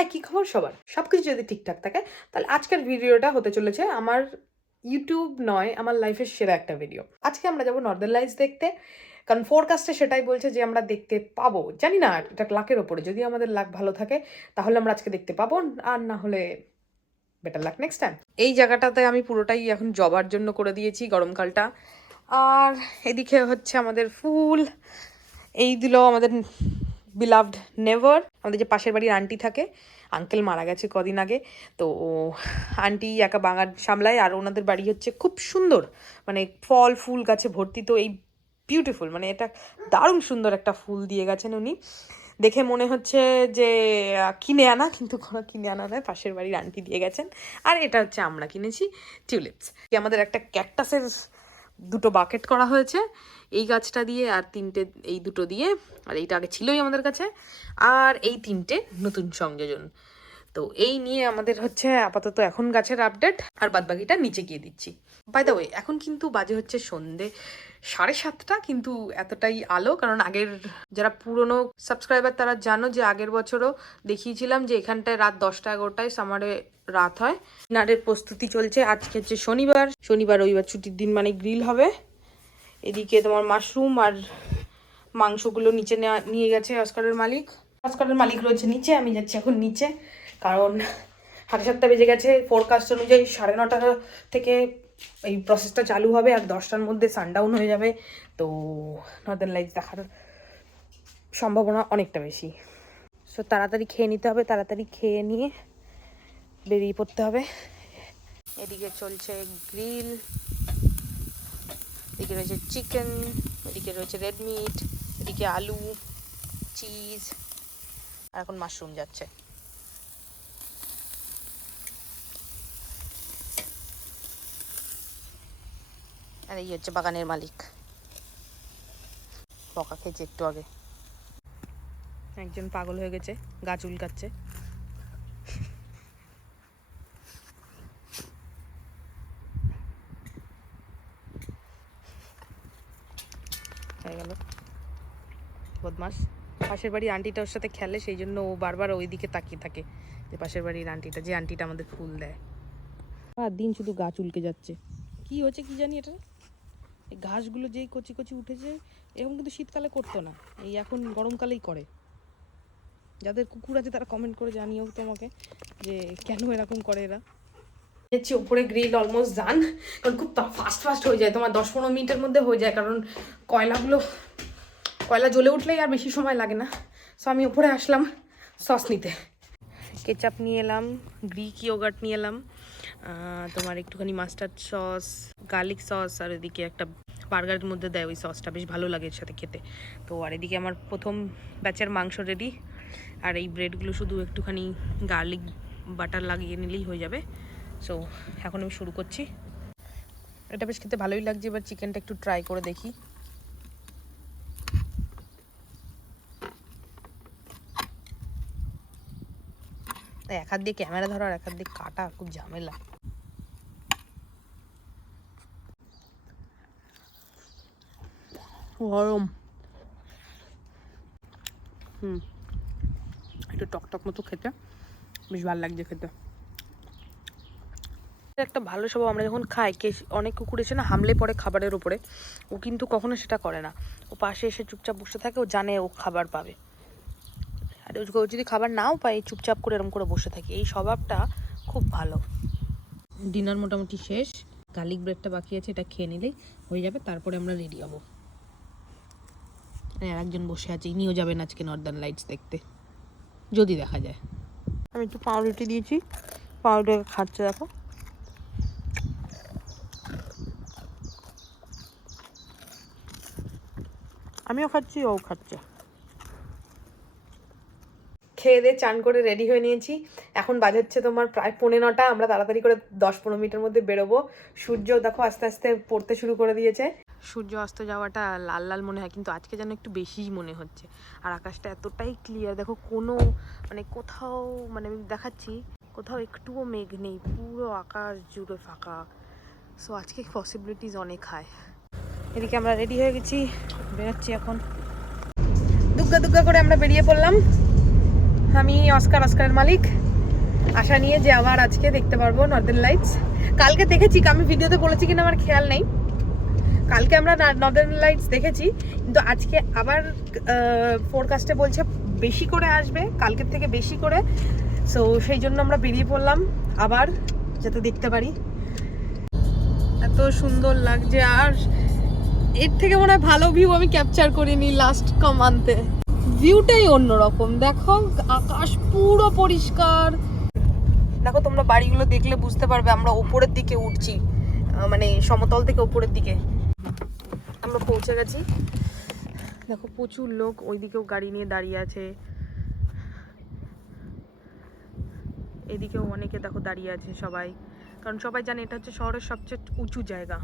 High, কি খবর সবার? সবকিছু যদি ঠিকঠাক থাকে তাহলে আজকের ভিডিওটা হতে চলেছে আমার ইউটিউব নয়, আমার লাইফের সেরা একটা ভিডিও। আজকে আমরা যাবো নর্দার্ন লাইটস দেখতে, কারণ ফোরকাস্টে সেটাই বলছে যে আমরা দেখতে পাবো। জানি না, এটা লাকের ওপরে, যদি আমাদের লাক ভালো থাকে তাহলে আমরা আজকে দেখতে পাবো, আর না হলে বেটার লাক নেক্সট টাইম। এই জায়গাটাতে আমি পুরোটাই এখন জবার জন্য করে দিয়েছি গরমকালটা। আর এদিকে হচ্ছে আমাদের ফুল, এই দিল আমাদের বিলাভড নেভার, আমাদের যে পাশের বাড়ির আন্টি থাকে, আঙ্কেল মারা গেছে কদিন আগে, তো আন্টি একা বাগান সামলায়, আর ওনাদের বাড়ি হচ্ছে খুব সুন্দর, মানে ফল ফুল গাছে ভর্তি। তো এই বিউটিফুল, মানে এটা দারুণ সুন্দর একটা ফুল দিয়ে গেছেন উনি। দেখে মনে হচ্ছে যে কিনে আনা, কিন্তু কোনো কিনে আনা নয়, পাশের বাড়ির আন্টি দিয়ে গেছেন। আর এটা হচ্ছে আমরা কিনেছি টিউলিপস। আমাদের একটা ক্যাকটাসের দুটো বাকেট করা হয়েছে, এই গাছটা দিয়ে আর তিনটে এই দুটো দিয়ে, আর এইটা আগে ছিলই আমাদের কাছে, আর এই তিনটে নতুন সংযোজন। তো এই নিয়ে আমাদের হচ্ছে আপাতত এখন গাছের আপডেট, আর বাদবাকিটা নিচে গিয়ে দিচ্ছি। বাই দ্য ওয়ে, এখন কিন্তু বাজে হচ্ছে সন্ধে 7:30, কিন্তু এতটাই আলো কারণ আগের যারা পুরনো সাবস্ক্রাইবার তারা জানো যে আগের বছরও দেখিয়েছিলাম যে এখানটায় রাত 10টা-11টায় সামারে রাত হয়। ডিনারের প্রস্তুতি চলছে। আজকে হচ্ছে শনিবার রবিবার ছুটির দিন, মানে গ্রিল হবে। এদিকে তোমার মাশরুম আর মাংসগুলো নিচে নিয়ে গেছে অস্কারের মালিক রয়েছে নিচে। আমি যাচ্ছি এখন নিচে, কারণ 7:30 বেজে গেছে। ফোরকাস্ট অনুযায়ী 9:30 থেকে এই প্রসেসটা চালু হবে, আর 10টার মধ্যে সানডাউন হয়ে যাবে। তো নর্দার্ন লাইটস দেখার সম্ভাবনা অনেকটা বেশি। সো তাড়াতাড়ি খেয়ে নিতে হবে, তাড়াতাড়ি খেয়ে নিয়ে বেরিয়ে পড়তে হবে। এদিকে চলছে গ্রিল, এদিকে রয়েছে চিকেন, এদিকে রয়েছে রেড মিট, এদিকে আলু, চিজ, আর এখন মাশরুম যাচ্ছে। আর এই হচ্ছে বাগানের মালিক, বকা খেয়েছে একটু আগে। একজন পাগল হয়ে গেছে, গাছ উল্কাচ্ছে। হয়ে গেল বদমাস। পাশের বাড়ির আন্টিটা ওর সাথে খেলে, সেই জন্য ও বারবার ওই দিকে তাকিয়ে থাকে, যে পাশের বাড়ির আন্টিটা, যে আন্টিটা আমাদের ফুল দেয়। আর দিন শুধু গাছ উল্কে যাচ্ছে, কি হচ্ছে কি জানি এটা। এই ঘাসগুলো যেই কচি কচি উঠেছে, এরকম কিন্তু শীতকালে করতো না, এই এখন গরমকালেই করে। যাদের কুকুর আছে তারা কমেন্ট করে জানিও তোমাকে যে কেন এরকম করে এরা। দেখছি উপরে গ্রিল অলমোস্ট ডান, কারণ খুব ফাস্ট হয়ে যায়, তোমার 10-15 মিনিটের মধ্যে হয়ে যায়, কারণ কয়লা জ্বলে উঠলেই আর বেশি সময় লাগে না। সো আমি উপরে আসলাম সস নিতে। কেচাপ নিয়ে এলাম, গ্রিক ইয়োগার্ট নিয়ে এলাম, তোমার একটুখানি মাস্টার্ড সস, গার্লিক সস, আর এদিকে একটা বার্গারের মধ্যে দেয় ওই সসটা, বেশ ভালো লাগে এর সাথে খেতে। তো আর এদিকে আমার প্রথম ব্যাচের মাংস রেডি, আর এই ব্রেডগুলো শুধু একটুখানি গার্লিক বাটার লাগিয়ে নিলেই হয়ে যাবে। সো এখন আমি শুরু করছি। এটা বেশ খেতে ভালোই লাগছে, এবার চিকেনটা একটু ট্রাই করে দেখি। এক হাত দিয়ে ক্যামেরা ধরা আর এক হাত দিয়ে কাটা, খুব ঝামেলা। গরম, একটু টকটক মতো খেতে, বেশ ভালো লাগছে খেতে। একটা ভালো স্বভাব, আমরা যখন খাই, অনেক কুকুর এসে না হামলে পড়ে খাবারের উপরে, ও কিন্তু কখনো সেটা করে না। ও পাশে এসে চুপচাপ বসে থাকে, ও জানে ও খাবার পাবে, আর ও যদি খাবার নাও পায় চুপচাপ করে এরকম করে বসে থাকে। এই স্বভাবটা খুব ভালো। ডিনার মোটামুটি শেষ, গার্লিক ব্রেডটা বাকি আছে, এটা খেয়ে নিলেই হয়ে যাবে, তারপরে আমরা রেডি হবো। আর একজন বসে আছে, ইনিও যাবেন আজকে নর্দার্ন লাইটস দেখতে, যদি দেখা যায়। আমি একটু পাউরুটি দিয়েছি, পাউরুটি খাচ্ছে, দেখো। আমিও খাচ্ছি, ও খাচ্ছে। খেয়ে দিয়ে চান করে রেডি হয়ে নিয়েছি। এখন বাজাচ্ছে তোমার প্রায় 9:45। আমরা তাড়াতাড়ি করে 10-15 মিনিটের মধ্যে বেরোবো। সূর্য দেখো আস্তে আস্তে পড়তে শুরু করে দিয়েছে। সূর্য অস্ত যাওয়াটা লাল লাল মনে হয়, কিন্তু আজকে যেন একটু বেশিই মনে হচ্ছে। আর আকাশটা এতটাই ক্লিয়ার, দেখো কোনো মানে কোথাও, মানে আমি দেখাচ্ছি, কোথাও একটুও মেঘ নেই, পুরো আকাশ জুড়ে ফাঁকা। সো আজকে পসিবিলিটিস অনেক হাই। এদিকে আমরা রেডি হয়ে গেছি, বেরোচ্ছি এখন। দুগ্গা দুগ্গা করে আমরা বেরিয়ে পড়লাম। আমি অস্কারের মালিক, আশা নিয়ে যে আবার আজকে দেখতে পারবো নর্দার্ন লাইটস। কালকে দেখেছি, আমি ভিডিওতে বলেছি কিনা আমার খেয়াল নেই, কালকে আমরা নর্দার্ন লাইটস দেখেছি, কিন্তু আজকে আবার ফোরকাস্টে বলছে বেশি করে আসবে, কালকের থেকে বেশি করে। সো সেই জন্য আমরা বেরিয়ে পড়লাম আবার, যাতে দেখতে পারি। এত সুন্দর লাগছে, আর এর থেকে মনে হয় ভালো ভিউ আমি ক্যাপচার করিনি লাস্ট মান্থে। ভিউটাই অন্যরকম, দেখো আকাশ পুরো পরিষ্কার। দেখো তোমরা বাড়িগুলো দেখলে বুঝতে পারবে আমরা ওপরের দিকে উঠছি, মানে সমতল থেকে ওপরের দিকে আমরা পৌঁছে গেছি। দেখো প্রচুর লোক, ওইদিকেও গাড়ি নিয়ে দাঁড়িয়ে আছে, এদিকেও অনেকে দেখো দাঁড়িয়ে আছে সবাই, কারণ সবাই জানে এটা হচ্ছে শহরের সবচেয়ে উঁচু জায়গা।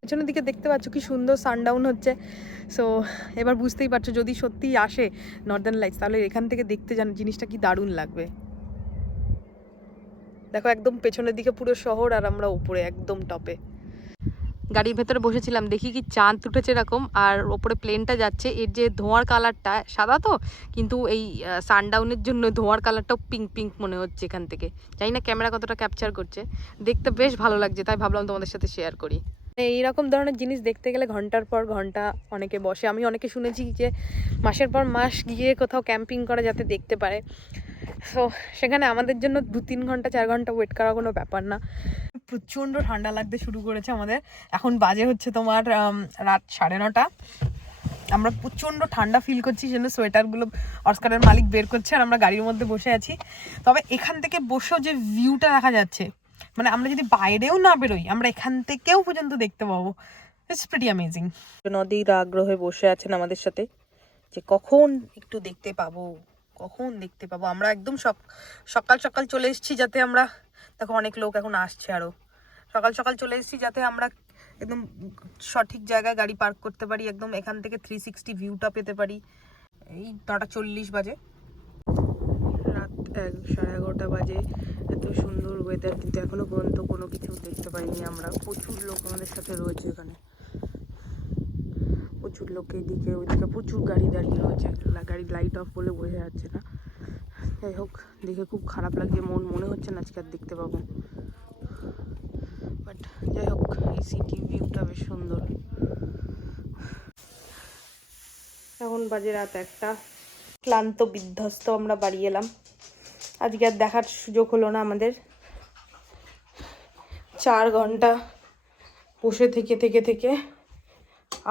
পেছনের দিকে দেখতে পাচ্ছ কি সুন্দর সানডাউন হচ্ছে। সো এবার বুঝতেই পারছো যদি সত্যিই আসে নর্দার্ন লাইটস, তাহলে এখান থেকে দেখতে জিনিসটা কি দারুণ লাগবে। দেখো একদম পেছনের দিকে পুরো শহর, আর আমরা উপরে একদম টপে। গাড়ির ভেতরে বসেছিলাম, দেখি কি চাঁদ উঠেছে এরকম, আর ওপরে প্লেনটা যাচ্ছে, এর যে ধোঁয়ার কালারটা সাদা তো, কিন্তু এই সানডাউনের জন্য ধোঁয়ার কালারটাও পিঙ্ক পিঙ্ক মনে হচ্ছে এখান থেকে। জানি না ক্যামেরা কতটা ক্যাপচার করছে, দেখতে বেশ ভালো লাগছে, তাই ভাবলাম তোমাদের সাথে শেয়ার করি। এইরকম ধরনের জিনিস দেখতে গেলে ঘন্টার পর ঘন্টা অনেকে বসে। আমি অনেকে শুনেছি যে মাসের পর মাস গিয়ে কোথাও ক্যাম্পিং করা যাতে দেখতে পারে। সো সেখানে আমাদের জন্য 2-3 ঘন্টা 4 ঘন্টা ওয়েট করা কোনো ব্যাপার না। প্রচণ্ড ঠান্ডা লাগতে শুরু করেছে আমাদের, এখন বাজে হচ্ছে তোমার রাত 9:30। আমরা প্রচণ্ড ঠান্ডা ফিল করছি, সেজন্য সোয়েটারগুলো অস্কারের মালিক বের করছে, আর আমরা গাড়ির মধ্যে বসে আছি। তবে এখান থেকে বসেও যে ভিউটা দেখা যাচ্ছে, মানে আমরা যদি বাইরেও না বেরোই, আমরা এখান থেকেও পর্যন্ত দেখতে পাবো। It's pretty amazing. নদীর আগ্রহে বসে আছেন আমাদের সাথে, যে কখন একটু দেখতে পাবো, কখন দেখতে পাবো। আমরা একদম সকাল সকাল চলে এসেছি, যাতে আমরা, দেখো অনেক লোক এখন আসছে, আরও সকাল সকাল চলে এসেছি যাতে আমরা একদম সঠিক জায়গায় গাড়ি পার্ক করতে পারি, একদম এখান থেকে 360 ভিউটা পেতে পারি। এই 9:40 বাজে, রাত 11:30 বাজে। এত সুন্দর ওয়েদার, কিন্তু এখনো পর্যন্ত কোনো কিছু দেখতে পাইনি আমরা। প্রচুর লোক আমাদের সাথে রয়েছে এখানে, প্রচুর লোক, এদিকে ওইদিকে প্রচুর গাড়ি দাঁড়িয়ে রয়েছে, গাড়ি লাইট অফ বলে বোঝা যাচ্ছে না। যাই হোক, দেখে খুব খারাপ লাগছে, মনে হচ্ছে না আজকে আর দেখতে পাবো, বাট যাই হোক এই সিটি ভিউটা বেশ সুন্দর। এখন বাজে রাত 1টা, ক্লান্ত বিধ্বস্ত আমরা বাড়ি এলাম। আজকে আর দেখার সুযোগ হলো না আমাদের, 4 ঘন্টা বসে থেকে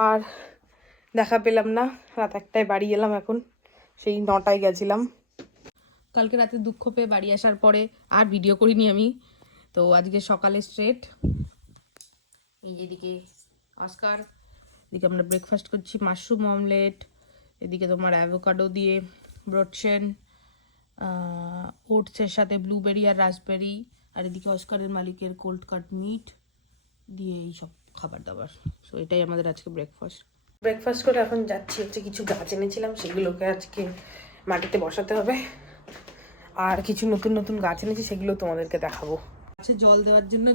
আর দেখা পেলাম না। রাত 1টায় বাড়ি এলাম, এখন সেই 9টায় গেছিলাম। কালকে রাতে দুঃখ পেয়ে বাড়ি আসার পরে আর ভিডিও করিনি আমি, তো আজকে সকালে স্ট্রেট এই যেদিকে অস্কার, এদিকে আমরা ব্রেকফাস্ট করছি মাশরুম অমলেট, এদিকে তোমার অ্যাভোকাডো দিয়ে ব্রোডসেন, ওটসের সাথে ব্লুবেরি আর রাসবেরি, আর এদিকে অস্কারের মালিকের কোল্ড কাট মিট দিয়ে এই সব খাবার দাবার। সো এটাই আমাদের আজকে ব্রেকফাস্ট করে এখন যাচ্ছি হচ্ছে, কিছু গাছ এনেছিলাম সেগুলোকে আজকে মাটিতে বসাতে হবে, আর কিছু নতুন গাছ এনেছি, সেগুলো তোমাদেরকে দেখাবো। গাছে জল দেওয়ার জন্য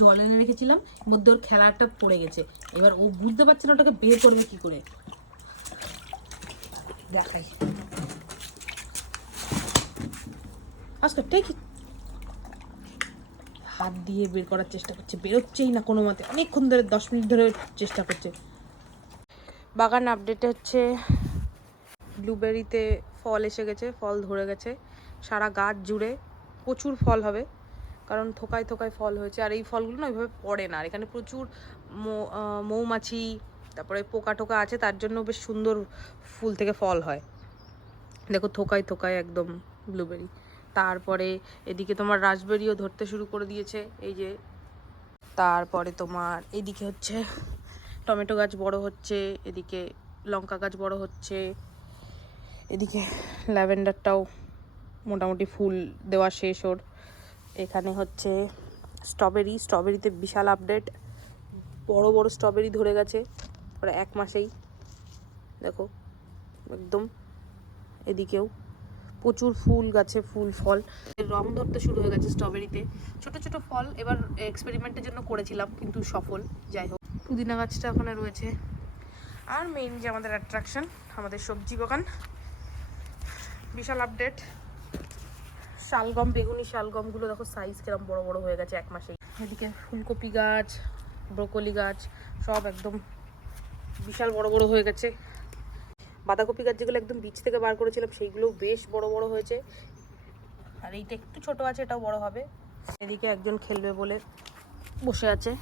জল এনে রেখেছিলাম, মধ্যে ওর খেলাটা পড়ে গেছে, এবার ও বুঝতে পারছে না ওটাকে বের করবে কি করে, দেখাই। আজকে ঠিক হাত দিয়ে বের করার চেষ্টা করছে, বেরোচ্ছেই না কোনো মতে, অনেকক্ষণ ধরে 10 মিনিট ধরে চেষ্টা করছে। বাগান আপডেটে হচ্ছে ব্লুবেরিতে ফল এসে গেছে, ফল ধরে গেছে সারা গাছ জুড়ে, প্রচুর ফল হবে, কারণ থোকায় ফল হয়েছে। আর এই ফলগুলো না ওইভাবে পড়ে না, আর এখানে প্রচুর মৌমাছি তারপরে পোকা টোকা আছে, তার জন্য বেশ সুন্দর ফুল থেকে ফল হয়। দেখো থোকায় একদম ব্লুবেরি। তারপরে এদিকে তোমার রাসবেরিও ধরতে শুরু করে দিয়েছে, এই যে। তারপরে তোমার এদিকে হচ্ছে টমেটো গাছ বড় হচ্ছে, এদিকে লঙ্কা গাছ বড় হচ্ছে, এদিকে ল্যাভেন্ডারটাও মোটামুটি ফুল দেওয়া শেষ ওর। এখানে হচ্ছে স্ট্রবেরিতে বিশাল আপডেট, বড় স্ট্রবেরি ধরে গেছে প্রায় 1 মাসেই, দেখো একদম। এদিকেও প্রচুর ফুল গাছে ফুল ফল, রং ধরতে শুরু হয়ে গেছে স্ট্রবেরিতে, ছোট ফল। এবার এক্সপেরিমেন্টের জন্য করেছিলাম, কিন্তু সফল। যাই হোক, পুদিনা গাছটা ওখানে রয়েছে, আর মেইন যে আমাদের অ্যাট্রাকশন, আমাদের সবজি বাগান, বিশাল আপডেট। শালগম, বেগুনি শালগমগুলো দেখো সাইজ কিরম বড় বড় হয়ে গেছে এক মাসেই। এদিকে ফুলকপি গাছ, ব্রোকলি গাছ সব একদম বিশাল বড় বড় হয়ে গেছে। বাঁধাকপি গাছ যেগুলো একদম বীজ থেকে বার করেছিলাম সেইগুলো বেশ বড় বড় হয়েছে। আর এইটা একটু ছোট আছে, এটাও বড় হবে। এদিকে একজন খেলবে বলে বসে আছে।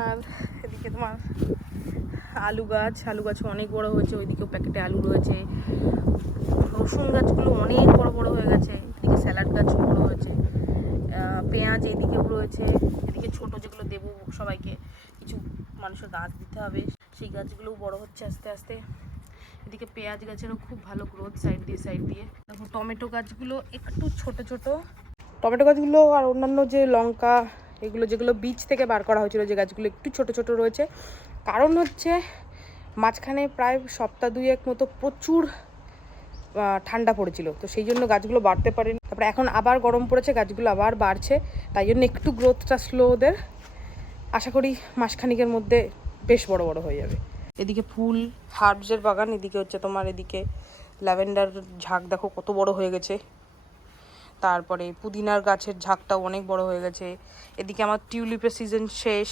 আর এদিকে তোমার আলু গাছও অনেক বড় হয়েছে। ওইদিকেও প্যাকেটে আলু রয়েছে। রসুন গাছগুলো অনেক বড় বড় হয়ে গেছে। এদিকে স্যালাড গাছও বড় হয়েছে। পেঁয়াজ এদিকেও রয়েছে। এদিকে ছোট যেগুলো দেবো সবাইকে, কিছু মানুষের গাছ দিতে হবে, সেই গাছগুলোও বড় হচ্ছে আস্তে আস্তে। এদিকে পেঁয়াজ গাছেরও খুব ভালো গ্রোথ সাইড দিয়ে। দেখো টমেটো গাছগুলো একটু ছোট ছোট। টমেটো গাছগুলো আর অন্যান্য যে লঙ্কা এগুলো যেগুলো বীজ থেকে বার করা হয়েছিল, যে গাছগুলো একটু ছোট ছোট রয়েছে, কারণ হচ্ছে মাঝখানে প্রায় সপ্তাহ দুয়েক মতো প্রচুর ঠান্ডা পড়েছিল, তো সেই জন্য গাছগুলো বাড়তে পারেনি। তারপরে এখন আবার গরম পড়েছে, গাছগুলো আবার বাড়ছে, তাই জন্য একটু গ্রোথটা স্লো ওদের। আশা করি মাসখানিকের মধ্যে বেশ বড় বড় হয়ে যাবে। এদিকে ফুল হার্বসের বাগান, এদিকে হচ্ছে তোমার এদিকে ল্যাভেন্ডার ঝাঁক দেখো কত বড় হয়ে গেছে। তারপরে পুদিনার গাছের ঝাঁকটাও অনেক বড় হয়ে গেছে। এদিকে আমার টিউলিপের সিজন শেষ,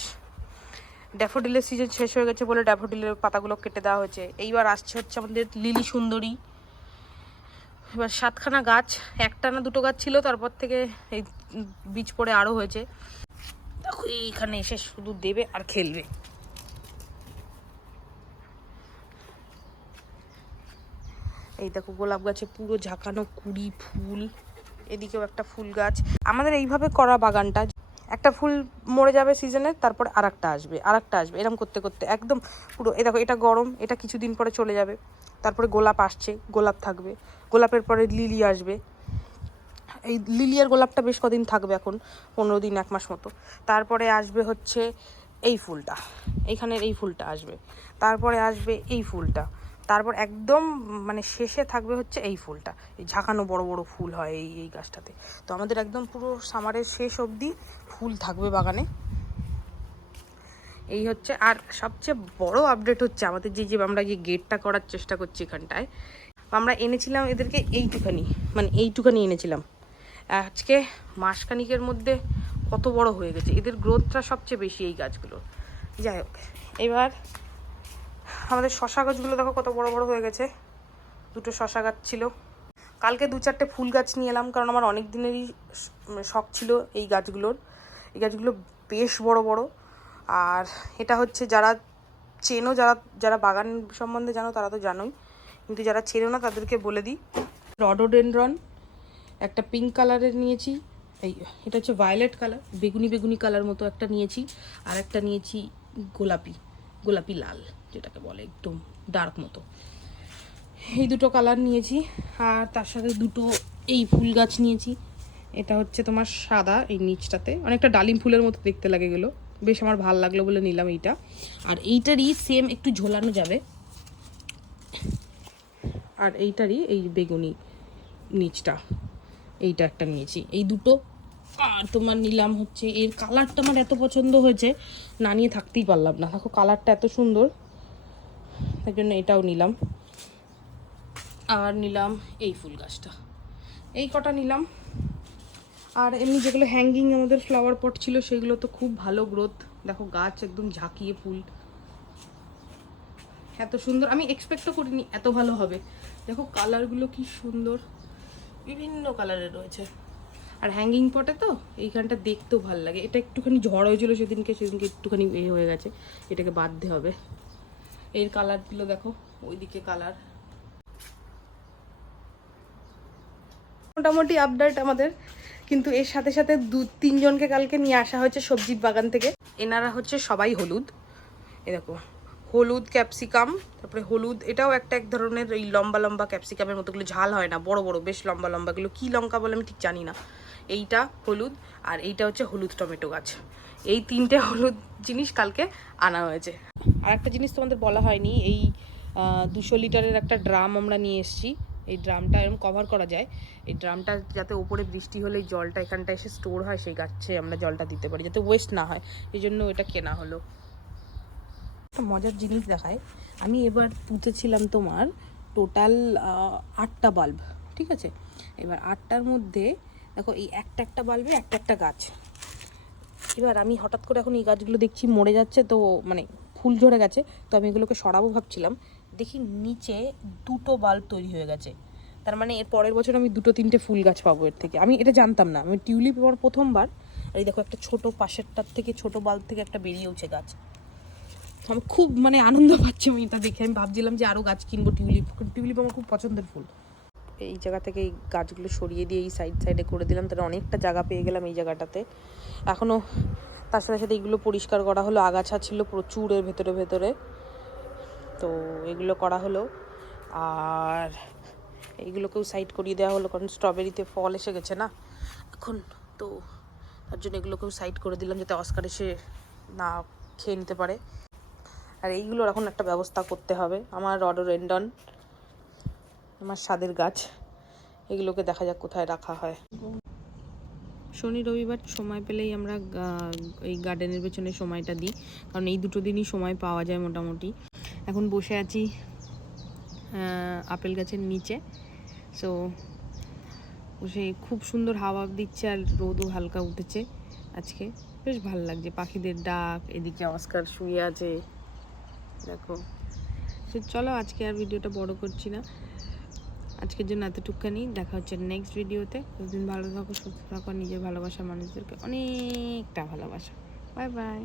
ড্যাফোডিলের সিজন শেষ হয়ে গেছে বলে ড্যাফোডিলের পাতাগুলো কেটে দেওয়া হয়েছে। এইবার আসছে হচ্ছে আমাদের লিলি সুন্দরী। এবার 7খানা গাছ, একটা না দুটো গাছ ছিল, তারপর থেকে এই বীজ পড়ে আরও হয়েছে। দেখো এইখানে এসে শুধু দেবে আর খেলবে। এই দেখো গোলাপ গাছে পুরো ঝাঁকানো কুড়ি ফুল। এদিকেও একটা ফুল গাছ। আমাদের এইভাবে করা বাগানটা, একটা ফুল মরে যাবে সিজনে, তারপর আরেকটা আসবে এরকম করতে করতে একদম পুরো। এই দেখো এটা গরম, এটা কিছুদিন পরে চলে যাবে। তারপরে গোলাপ আসছে, গোলাপ থাকবে, গোলাপের পরে লিলি আসবে। এই লিলি আর গোলাপটা বেশ কদিন থাকবে, এখন 15 দিন 1 মাস মতো। তারপরে আসবে হচ্ছে এই ফুলটা, এইখানের এই ফুলটা আসবে। তারপরে আসবে এই ফুলটা। তারপর একদম মানে শেষে থাকবে হচ্ছে এই ফুলটা। এই ঝাঁকানো বড় বড় ফুল হয় এই গাছটাতে। তো আমাদের একদম পুরো সামারের শেষ অবধি ফুল থাকবে বাগানে। এই হচ্ছে। আর সবচেয়ে বড় আপডেট হচ্ছে আমাদের যে আমরা যে গেটটা করার চেষ্টা করছি এখানটায়, আমরা এনেছিলাম এদেরকে এইটুখানি এনেছিলাম। আজকে মাসখানিকের মধ্যে কত বড় হয়ে গেছে। এদের গ্রোথটা সবচেয়ে বেশি এই গাছগুলো। যাই হোক, এবার আমাদের শশা গাছগুলো দেখো কত বড় বড় হয়ে গেছে। 2টো শশা গাছ ছিল। কালকে 2-4টে ফুল গাছ নিয়ে এলাম, কারণ আমার অনেক দিনেরই শখ ছিল এই গাছগুলোর। এই গাছগুলো বেশ বড় বড়। আর এটা হচ্ছে যারা চেনো, যারা বাগান সম্বন্ধে জানো তারা তো জানোই, কিন্তু যারা চেনো না তাদেরকে বলে দিই। রডোডেনড্রন একটা পিঙ্ক কালারের নিয়েছি, এটা হচ্ছে ভায়োলেট কালার, বেগুনি কালার মতো একটা নিয়েছি, আর একটা নিয়েছি গোলাপি লাল, যেটাকে বলে একদম ডার্ক মতো। এই 2টো কালার নিয়েছি। আর তার সাথে 2টো এই ফুল গাছ নিয়েছি। এটা হচ্ছে তোমার সাদা, এই নিচটাতে অনেকটা ডালিম ফুলের মতো দেখতে লাগে গেলো, বেশ আমার ভালো লাগলো বলে নিলাম এইটা। আর এইটারই সেম একটু ঝোলানো যাবে। আর এইটারই এই বেগুনি নিচটা, এইটা একটা নিয়েছি, এই 2টো। আর তোমার নিলাম হচ্ছে এর কালারটা আমার এত পছন্দ হয়েছে, না নিয়ে থাকতেই পারলাম না। দেখো কালারটা এত সুন্দর, তাই জন্য এটাও নিলাম। আর নিলাম এই ফুল গাছটা, এই কটা নিলাম। আর এমনি যেগুলো হ্যাঙ্গিং আমাদের ফ্লাওয়ার পট ছিল সেগুলো তো খুব ভালো গ্রোথ। দেখো গাছ একদম ঝাঁকিয়ে ফুল, এত সুন্দর। আমি এক্সপেক্টও করিনি এত ভালো হবে। দেখো কালারগুলো কি সুন্দর, বিভিন্ন কালারের রয়েছে। আর হ্যাঙ্গিং পটে তো এইখানটা দেখতেও ভালো লাগে। এটা একটুখানি ঝড় হয়েছিল সেদিনকে একটুখানি হয়ে গেছে, এটাকে বাঁধতে হবে। এর কালারগুলো দেখো, ওইদিকে কালার। মোটামুটি আপডেট আমাদের, কিন্তু এর সাথে সাথে 2-3 জনকে কালকে নিয়ে আসা হয়েছে সবজির বাগান থেকে। এনারা হচ্ছে সবাই হলুদ। এ দেখো হলুদ ক্যাপসিকাম, তারপরে হলুদ, এটাও এক ধরনের এই লম্বা ক্যাপসিকামের মতোগুলো, ঝাল হয় না, বড় বড় বেশ লম্বাগুলো, কি লঙ্কা বলে আমি ঠিক জানি না। এইটা হলুদ, আর এইটা হচ্ছে হলুদ টমেটো গাছ। এই 3টে হলুদ জিনিস কালকে আনা হয়েছে। আর একটা জিনিস তোমাদের বলা হয়নি, এই 200 লিটারের একটা ড্রাম আমরা নিয়ে এসেছি। এই ড্রামটা এরকম কভার করা যায়, এই ড্রামটা যাতে ওপরে বৃষ্টি হলে এই জলটা এখানটা এসে স্টোর হয়, সেই গাছে আমরা জলটা দিতে পারি, যাতে ওয়েস্ট না হয়, এই জন্য এটা কেনা হলো। একটা মজার জিনিস দেখায়, আমি এবার পুঁতেছিলাম তোমার টোটাল 8টা বাল্ব, ঠিক আছে? এবার 8টার মধ্যে দেখো এই একটা একটা বাল্বে একটা একটা গাছ। এবার আমি হঠাৎ করে এখন এই গাছগুলো দেখছি মরে যাচ্ছে, তো মানে ফুল ঝরে গেছে, তো আমি এগুলোকে সরাবো ভাবছিলাম, দেখি নিচে 2টো বাল্ব তৈরি হয়ে গেছে। তার মানে এর পরের বছর আমি 2-3টে ফুল গাছ পাবো এর থেকে। আমি এটা জানতাম না, আমি টিউলিপ আমার প্রথমবার। আর এই দেখো একটা ছোট পাশেরটার থেকে, ছোট বাল্ব থেকে একটা বেরিয়েওছে গাছ। আমি খুব মানে আনন্দ পাচ্ছি আমি এটা দেখে। আমি ভাবছিলাম যে আরও গাছ কিনবো টিউলিপ, টিউলিপ আমার খুব পছন্দের ফুল। এই জায়গা থেকে এই গাছগুলো সরিয়ে দিয়ে এই সাইডে করে দিলাম, তাহলে অনেকটা জায়গা পেয়ে গেলাম এই জায়গাটাতে। এখনও তার সাথে সাথে এগুলো পরিষ্কার করা হলো, আগাছা ছিল প্রচুর এর ভেতরে, তো এগুলো করা হলো। আর এইগুলোকেও সাইড করিয়ে দেওয়া হলো, কারণ স্ট্রবেরিতে ফল এসে গেছে না এখন, তো তার জন্য এগুলোকেও সাইড করে দিলাম, যাতে অস্কার এসে না খেয়ে নিতে পারে। আর এইগুলোর এখন একটা ব্যবস্থা করতে হবে। আমার রডোডেনড্রন, আমার স্বাদের গাছ, এগুলোকে দেখা যাক কোথায় রাখা হয়। শনি রবিবার সময় পেলেই আমরা এই গার্ডেনের পেছনে সময়টা দিই, কারণ এই দুটো দিনই সময় পাওয়া যায় মোটামুটি। এখন বসে আছি আপেল গাছের নিচে, সো বসে খুব সুন্দর হাওয়া দিচ্ছে, আর রোদও হালকা উঠেছে আজকে, বেশ ভালো লাগছে। পাখিদের ডাক, এদিকে অস্কার শুয়ে আছে দেখো। তো চলো আজকে আর ভিডিওটা বড় করছি না, আজকের জন্য এতটুকুখানি। দেখা হচ্ছে নেক্সট ভিডিওতে। প্রতিদিন ভালো থাকো, সুস্থ থাকো, নিজের ভালোবাসার মানুষদেরকে অনেকটা ভালোবাসা। Bye bye.